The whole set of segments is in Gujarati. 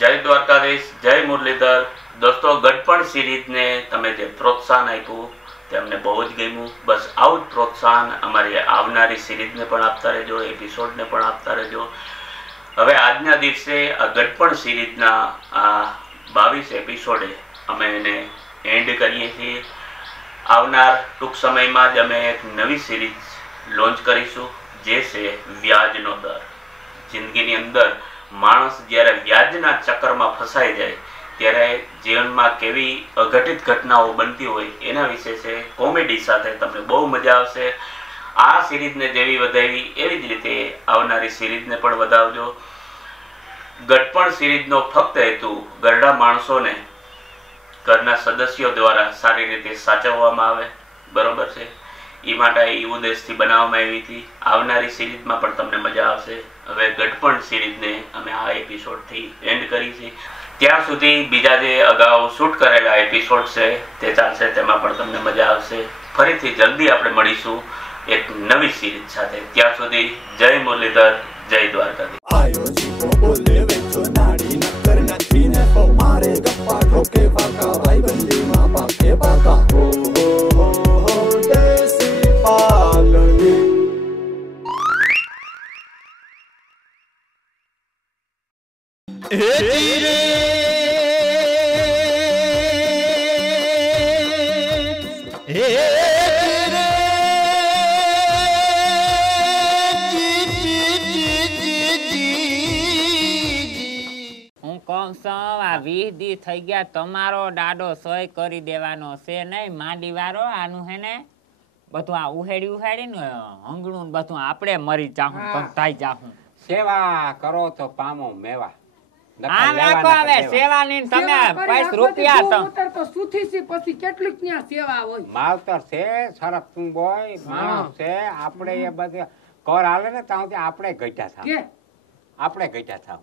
જય દ્વારકાધીશ, જય મુરલીધર। દોસ્તો, ગઢપણ સિરીઝને તમે જે પ્રોત્સાહન આપ્યું તે અમને બહુ જ ગમ્યું। બસ આવું જ પ્રોત્સાહન અમારી આવનારી સિરીઝને પણ આપતા રહેજો, એપિસોડને પણ આપતા રહેજો। હવે આજના દિવસે આ ગઢપણ સિરીઝના આ 22 એપિસોડે અમે એને એન્ડ કરીએ છીએ। આવનાર ટૂંક સમયમાં જ અમે એક નવી સિરીઝ લોન્ચ કરીશું, જે છે વ્યાજનો દર। જિંદગીની અંદર માણસ જ્યારે વ્યાજના ચક્કરમાં ફસાઈ જાય ત્યારે જીવનમાં કેવી અઘટિત ઘટનાઓ બનતી હોય એના વિશે છે। કોમેડી સાથે તમને બહુ મજા આવશે। આ સિરીઝને જેવી વધાવી એવી જ રીતે આવનારી સિરીઝને પણ વધાવજો। ગઢપણ સિરીઝનો ફક્ત હેતુ ઘરડા માણસોને ઘરના સદસ્યો દ્વારા સારી રીતે સાચવવામાં આવે, બરોબર છે? એ માટે એ ઉદ્દેશથી બનાવવામાં આવી હતી। આવનારી સિરીઝમાં પણ તમને મજા આવશે। હવે ગઢપણ સિરીઝને અમે આ એપિસોડથી એન્ડ કરી છે। ત્યાં સુધી બીજા જે અગાઉ શૂટ કરેલા એપિસોડ છે તે ચાલશે, તેમાં પણ તમને મજા આવશે। ફરીથી જલ્દી આપણે મળીશું એક નવી સિરીઝ સાથે। ત્યાં સુધી જય મુરલીધર, જય દ્વારકાધીશ। થઈ ગયા તમારો દાડો સોય કરી દેવાનો છે નહીં માંડી વાળો આનું હે ને બધું આ ઉહેડી ને હંગણું બધું આપણે મરી જાહું કંટાઈ જાહું। સેવા કરો તો પામો મેવા। આ રાખો હવે સેવાની તમે ₹5 તો સુથી સી પછી કેટલીક ન્યા સેવા હોય। માવતર છે સરક તું બોય માણસ છે આપણે એ બધે કર હાલે ને ત્યાં આપણે ગઈઠા થાવ કે આપણે ગઈઠા થાવ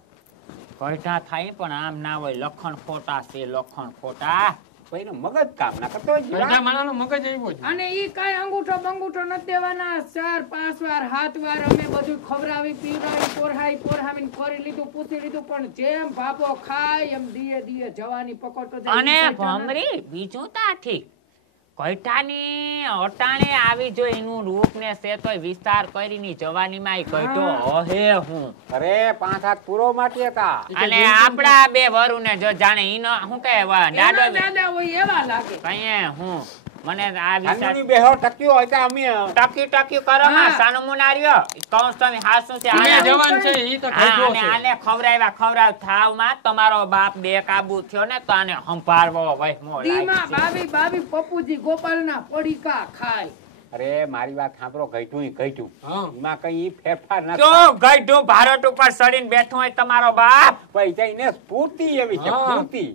કઈઠા થાય પણ આમ ના હોય। લખણ ખોટા છે, લખણ ખોટા। કોઈનો મગજ કામ ના કરતો બધા માણાનો મગજ આવ્યો છે અને ઈ કાઈ અંગૂઠો બંગૂઠો ન દેવાના। 4-5 વાર 7 વાર અમે બધું ખવરાવી પીવરાવી પોરહાવીને કરી લીધું, પૂછી લીધું, પણ જેમ બાપો ખાય એમ દીએ જવાની પકોટો જાય। અને ભમરી બીજું તા ઠીક કઈઠાની અટાણે આવી જો એનું રૂપ ને છે તોય વિસ્તાર કરીને જવાનીમાં કઈઠો હે હું અરે 5-7 પૂરો માટી હતા। અને આપડા બે વરુ ને જો જાણે ઈનો હું કે દાદા હોય એવા લાગે કઈએ હું મને આ વિચાર બેહો ટક્યો હોય તો અમે ટકી કરો માં સાનો મુનારિયો કહું તમે હાસુ છે આને જવાન છે ઈ તો ખોટો છે। આને ખવરાવ થાવ માં તમારો બાપ બે કાબુ થયો ને તો આને સંભાળવો ભાઈ મો દીમાં બાબી પપ્પુજી ગોપાલના પડીકા ખાય। અરે મારી વાત સાંભળો, ગઈઠું એમાં કઈ ફેરફાર નથી। જો ગઈઠું ભારત ઉપર સડીને બેઠું હોય તમારો બાપ પૈસા એને સ્ફૂર્તિ એવી છે, સ્ફૂર્તિ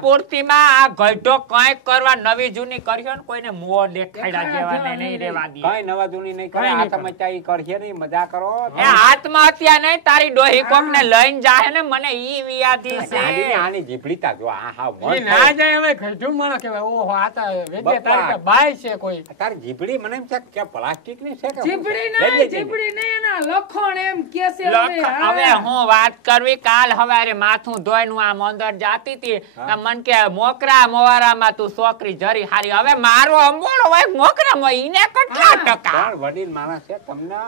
પૂર્તિમાં આ ગઈઠો કઈ કરવા નવી જૂની કર્યો ને કોઈને મોહ દેખાડ્યા જેવાને નહીં રેવા દે। કઈ નવા જૂની નહીં કરે, આત્મહત્યા ઈ કરશે નહીં, મજા કરો। એ આત્મહત્યા નહીં, તારી ડોહી કોક ને લઈને જાય ને મને ઈ વિયાદી છે। આની જીભડીતા જો આ હા ઈ ના જાય હવે ગઈઠું માણો કહેવાય। ઓહો આ તો વેદે તારી બાય છે કોઈ તારી જીભડી મને એમ છે કે પ્લાસ્ટિક ની છે કે જીભડી નહીં એના લખણ એમ કે છે। હવે હું વાત કરવી, કાલ હવારે માથું ધોઈનું આમ અંદર જાતી હતી મન કે મોકરા મોવારામાં તું છોકરી જરી હારી। હવે મારો અંબોળો હોય મોકરામાં ઈને કેટલા ટકા વડીલ માણસ છે તમને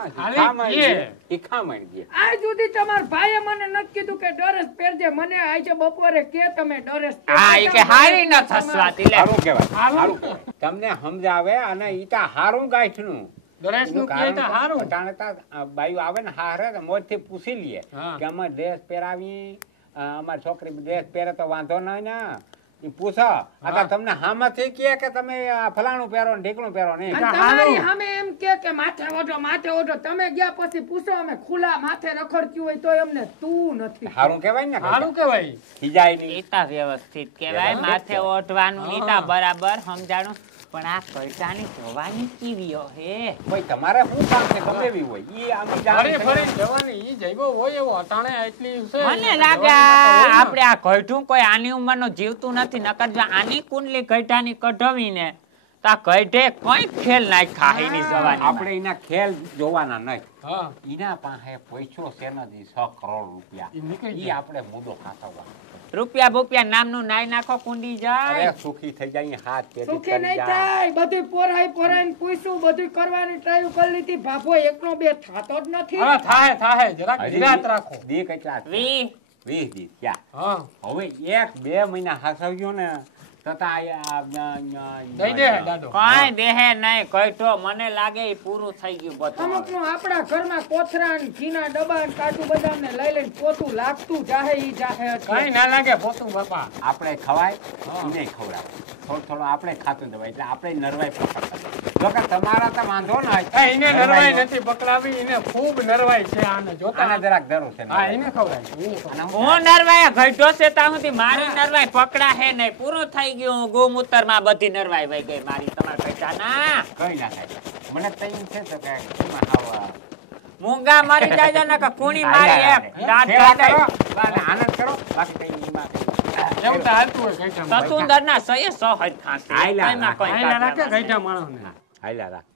શીખામણ દે। આ સુધી તમાર ભાઈએ મને નથી કીધું કે ડ્રેસ પહેરજે, મને આજે બપોરે કે તમે ડ્રેસ હા ઈ કે હારી ન થસવાતી લે સારું કહેવાય તમને સમજાવે અને ઈતા હારું ગાંઠનું ડ્રેસ નું કે તો હારું અટાણતા બાયું આવે ને હારે તો મોજથી પૂછી લે કે અમે ડ્રેસ પહેરાવી, અમારી છોકરી ડ્રેસ પહેરે તો વાંધો નહીં ને ઈ પૂછો। આ તમને હામાંથી કહે કે તમે ફલાણું પહેરો ને ઢીકણું પહેરો નહીં, અમે એમ કે માથે ઓઢો તમે ગયા પછી પૂછો અમે ખુલ્લા માથે રખડતી હોય તો અમને તું નથી હારું કહેવાય ને, હારું કહેવાય ખીજાય નહીં, ઈતા વ્યવસ્થિત કહેવાય માથે ઓઢવાનું ઈતા બરાબર સમજાણું। પણ આ કઈટાની જવાની કેવી હે ભાઈ તમારે શું કામ છે ગમે એવી હોય ઈ આમ જાણે ફરી જવાની ઈ જઈવો હોય એવો અટાણે એટલી છે। મને લાગે આપણે આ કઈઠું કોઈ આની ઉંમરનો જીવતું નથી, નકર જો આની કુંડલી કઈટાની કઢવીને તા કઈઢે કોઈ ખેલ નાખ્યા એની જવાની આપણે એના ખેલ જોવાના નહીં. હા એના પાસે પૈસો છે નથી 6 કરોડ રૂપિયા. ઈ નીકળી ઈ આપણે મુદ્દો ખાતાવવાનો. રૂપિયા બુપિયા નામનું નાઈ નાખો કુંડી જાય અરે સુખી થઈ જાય હાથ પેટી સુખી કરી નહીં જાય. થાય બધું પોરાઈને પૂછ્યું બધું કરવાની ટ્રાય કરી લીધી ભાભો એકનો બે થાતો જ નથી હા થાય જરાક હજી ધીરાત રાખો દી કેટલા છે? 20 20 દી ક્યાં? હા હવે 1-2 મહિના હાસવ્યો ને તથા દઈ દે દાદો કઈ દેહે નહીં કઈઠો મને લાગે ઈ પૂરું થઈ ગયું બધું અમુક નું આપણા ઘરમાં કોથરા ને ઘીના ડબ્બા ને કાજુ બદામ ને લઈ લઈને પોતું લાગતું જાહે ઈ જાહે કઈ ના લાગે પોતું બાપા આપણે ખવાય એને ખવડાવે થોડું આપણે ખાતું દેવાય એટલે આપણે નરવાઈ પકડતા તમારા તો વાંધો ના એને નરવાઈ નથી પકડાવી એને ખૂબ નરવાઈ છે આને જોતા આના જરાક ડરો છે હા એને ખવડાય હું નરવાય ઘઈઠો છે તા સુધી મારી નરવાઈ પકડા હે નહીં પૂરું થઈ ગયું ગોમૂત્ર માં બધી નરવાઈ વઈ ગઈ મારી તમારા પૈસા ના કઈ ના થાય મને તઈ છે તો કે એમાં આવા મૂંગા મરી જાય ને કે કુણી મારી એક દાંત કાઢે બાને આનંદ કરો બાકી કઈ એમાં એવું તો હાલતું હોય ગઈઠા સતુંદર ના સહી સહજ ખાંસી હાયલા એમાં કોઈ આયલા રાખે કાઢવા ગઈઠા માણસને હાયલા રાખ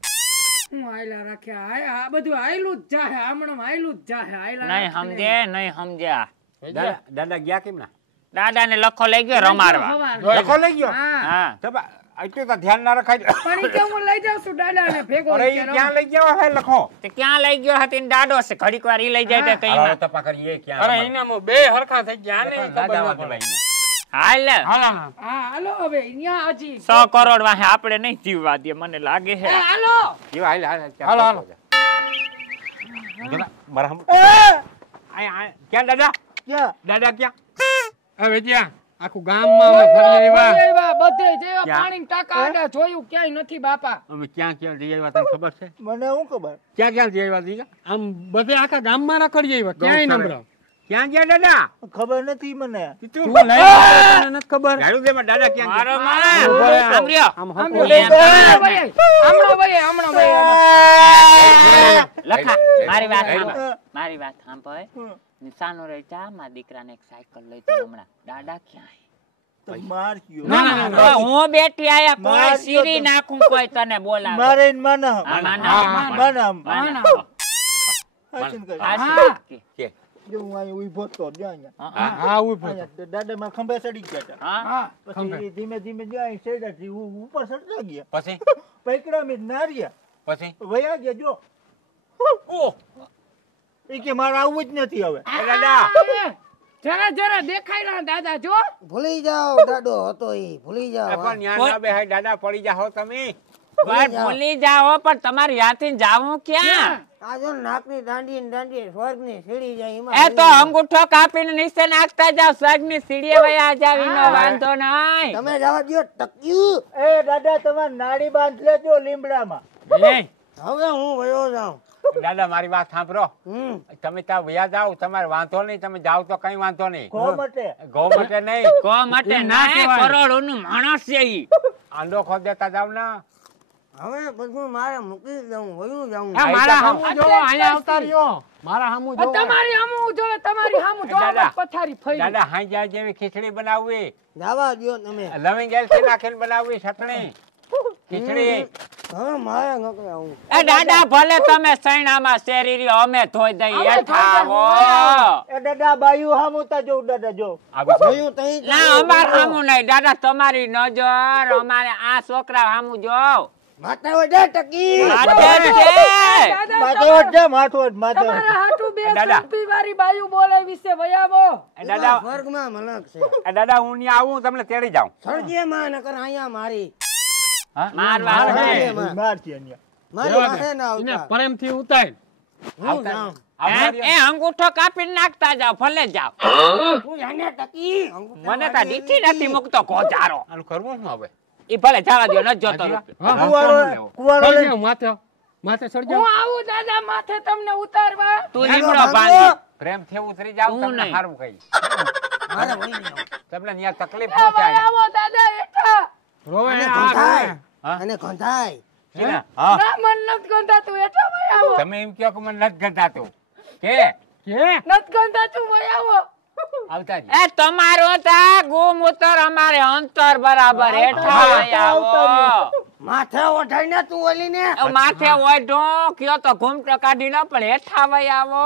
હું આયલા રાખ્યા આ બધું આયલું જ જાહે આમણમ આયલું જ જાહે આયલા નહીં સમજે નહીં સમજ્યા દાદા ગયા કેમ ના દાદા ને લખો લઈ ગયો રમાડવા લખો લઈ ગયો હા હા તો એટલું તો ધ્યાન ના રખાય પણ ઈ કે હું લઈ જાઉં છું દાદાને ભેગો અરે ઈ ક્યાં લઈ ગયો હે લખો તે ક્યાં લઈ ગયો હતી ને દાડો છે ઘડીક વાર ઈ લઈ જાય તો કઈ હાલો તપા કરીએ ક્યાં અરે એનામાં બે હરખા થઈ ગયા આને ખબર દાદા ન વાંધો પડે. લઈને હાલ હાલા હા હાલો હવે અહીંયા હજી 100 કરોડ વાહે આપણે નહીં જીવવા દે મને લાગે છે હાલો જીવ હાલ હાલ હાલો, હાલો. મારા ક્યાં દાદા દાદા ક્યાં હવે જ્યાં આખું ગામમાં અમે ફરી આવ્યા એવા બધે જેવા ક્યાં? પાણી ટાંકા આડા જોયું ક્યાંય નથી બાપા અમે ક્યાં ક્યાં જઈ આવ્યા તને ખબર છે મને શું ખબર ક્યાં ક્યાં જઈ આવ્યા દીકા આમ બધે આખા ગામમાં રખડી આવ્યા ક્યાંય નંબર ક્યાં ગયા દાદા ખબર નથી મને તું લઈ આવ્યો તને નથી ખબર ગાડું દે દાદા ક્યાં મારો ગયા? માં ઉભો રહે. સાંભળ્યો આમ હમણાં હંપો. હમણાં ભાઈ લખા મારી વાત લઈ સાંભળ લે. મારી વાત સાંભળ નિશાનો રહી જા મારા દીકરાને એક સાયકલ લઈ દે હમણાં દાદા ક્યાં તો માર ગયો ના, ના, ના. હવે હું બેઠી આયા કોઈ માર સીરી તો- નાખું કોઈ તને બોલાવે મારે ને માના હા, માના, હા, માના. માના માના. હાચીન કરે. આ હા. શું કે? જો હું અહીંયા ઊભો તો જો અહીંયા હા, હા ઉભો થા. અહીંયા દાદા માં ખંભે ચડી ગયા હતા હા. હા પછી ધીમે ધીમે જાય ચડ્યા ઉપર ચડતા ગયા પછી પૈકડા મેં નાર્યા પછી વયા ગયા જો એ કે મારે આવવું જ નથી હવે દાદા જરા જરા દેખાય ના દાદા જો ભૂલી જાઓ દાડો હતો ઈ ભૂલી જાઓ પણ ન્યા ના બેહાય દાદા પડી જાઓ તમે પણ ભૂલી જાઓ પણ તમારી યાથી જાવું ક્યાં આ જો નાકની દાંડી સ્વર્ગની સીડી જાય એમાં એ તો અંગૂઠો કાપીને નીચે નાખતા જાવ સ્વર્ગની સીડીએ વયા જાવીનો વાંધો નહીં તમે જવા દ્યો ટક્યું એ દાદા તમારે નાડી બાંધ લેજો લીમડામાં લે. હવે હું વયો જાઉં દાદા મારી વાત સાંભળો હમ તમે ત્યાં વયા જાઓ તમારે વાંધો નહીં તમે જાઓ તો કઈ વાંધો નહીં કો મટે ગૌ માટે નહીં કો માટે એ ના ના કહેવાય. કરોડોનું માણસ છે ઈ આંડો ખોદ દેતા જાવ ને હવે બધું મારે મૂકી દઉં વયું જાઉં આ મારા આઈ હામું જો અહીંયા આવતા રહ્યો મારા હામું જો તમારી સામું જોવે તમારી સામું જો દાદા. પથારી ફરી દાદા હાઈ જાય જેવી ખીચડી બનાવવી જવા દ્યો તમે લવિંગ એલચી નાખીને બનાવવી ચટણી ખીચડી હવે મારે નકરે આવું એ દાદા ભલે તમે સૈણામાં શેરીરી અમે ધોઈ દઈએ અમે ધોઈ ઠાવો એ દાદા બાયું હામુતા જો દાદા જો વયું તઈ ના અમાર હામું નહીં દાદા તમારી નજર અમારે આ છોકરા હામું જોવ માથે વડે ટકી માથે છે. માથે વટ માથે તમારા હાટુ બે દાદા. સંપી વાળી બાયું બોલે વિશે વયાવો દાદા સ્વર્ગમાં મલક છે દાદા હું ત્યાં આવું તમને તેડી જાઉં સળજે માં નકર અહીંયા મારી મારવા મારે છે. માં. માર છે અહીંયા મારી જવા પાસે દે. ના એને આવતા પ્રેમથી ઉતાર હું જાઉં એ અંગૂઠો કાપીને નાખતા જાવ ભલે જાવ હું જાને ટકી અંગૂઠા મને તા દીઠી નથી મૂકતો ગોજારો આનું કરવું શું હવે ઈ ભલે જવા દો ન જોતો રૂપિયો. હા કુવારો કુવારો સળજે લઈને માથે માથે સળજે હું આવું દાદા માથે તમને ઉતારવા તું લીમડો બાંધી પ્રેમથી ઉતરી જાવ તું તમને નહીં. સારું કહી મારે વળી જાઉં તમને ત્યાં તકલીફ એ ન થાય વયાવો દાદા એઠા રોવે અને આ ગંધાય હા? અને ગંધાય શીના? હા ના મન નથી ગંધાતું એઠા વયાવો તમે એમ કહો કે મને નથી ગંધાતું કે કે નથી ગંધાતું વયાવો આવતા જ એ તમારો તા ગોમૂત્ર અમારે અંતર બરાબર હેઠા આવો માથે ઓઢાઈને તું ઓલી ને માથે ઓઢો કયો તો ઘૂમટો કાઢી લો પણ હેઠા વઈ આવો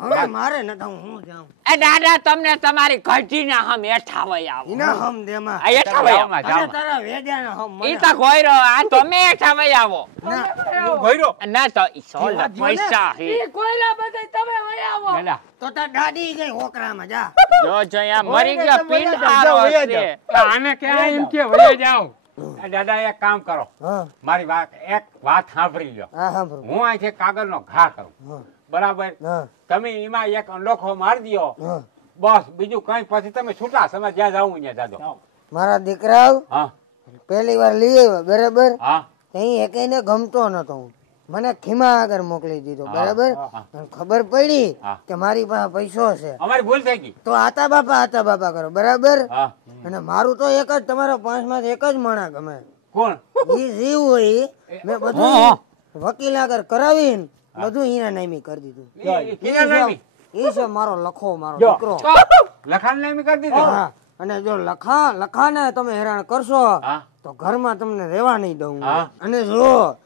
હવે મારે ન હું જાઉં એ દાદા તમને તમારી ઘટીના હમ હેઠા વઈ આવો ઇના હમ દેમાં આ હેઠા વઈ આવો અને તારા વેદ્યાના હમ ઈ તો ગોયરો આ તમે હેઠા વઈ આવો ગોયરો ના તો ઈ સોલ પૈસા હે ઈ કોયલા બધે તમે વઈ આવો દાદા તો તાર દાદી ગઈ હોકરામાં જા જો જયા મરી ગયો પિંડ હારો છે આને ક્યાં એમ કે વહી જાવ દાદા એક કામ કરો હા મારી વાત સાંભળી લો હા સાંભળો હું અહીંથી કાગળનો ઘા કરું હા બરાબર હા તમે એમાં એક અંડોખો મારી દો હા બસ બીજું કઈ પછી તમે છૂટા સમય જ્યાં જાવું ત્યાં જાજો મારા દીકરા હા પહેલી વાર લઈ આવ્યો બરાબર હા અહીં એકેયને ગમતો નતો હું મને ખીમા આગળ મોકલી દીધો બરાબર હા. અને ખબર પડી હા. કે મારી પાસે પૈસો છે અમારી ભૂલ થઈ ગઈ તો આતા બાપા કરો બરાબર હા અને મારું તો એક જ તમારા 5 માંથી એક જ મણા ગમે કોણ ઈ જીવ હોય મેં બધું વકીલ આગળ કરાવીને બધું ઈના નામી કરી દીધું કિના નામી ઈ છે મારો લખો મારો જો. દીકરો લખાણ નામી કરી દીધું હા અને જો લખાને તમે હેરાન કરશો હા તો ઘરમાં તમને રહેવા નહીં દઉં હા. અને જો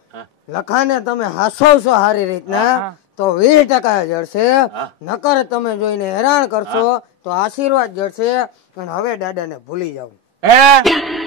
લખાને તમે હાસવશો સારી રીતના તો 20% જડશે નકર તમે જોઈને હેરાન કરશો તો આશીર્વાદ જડશે અને હવે દાદાને ભૂલી જાવ હે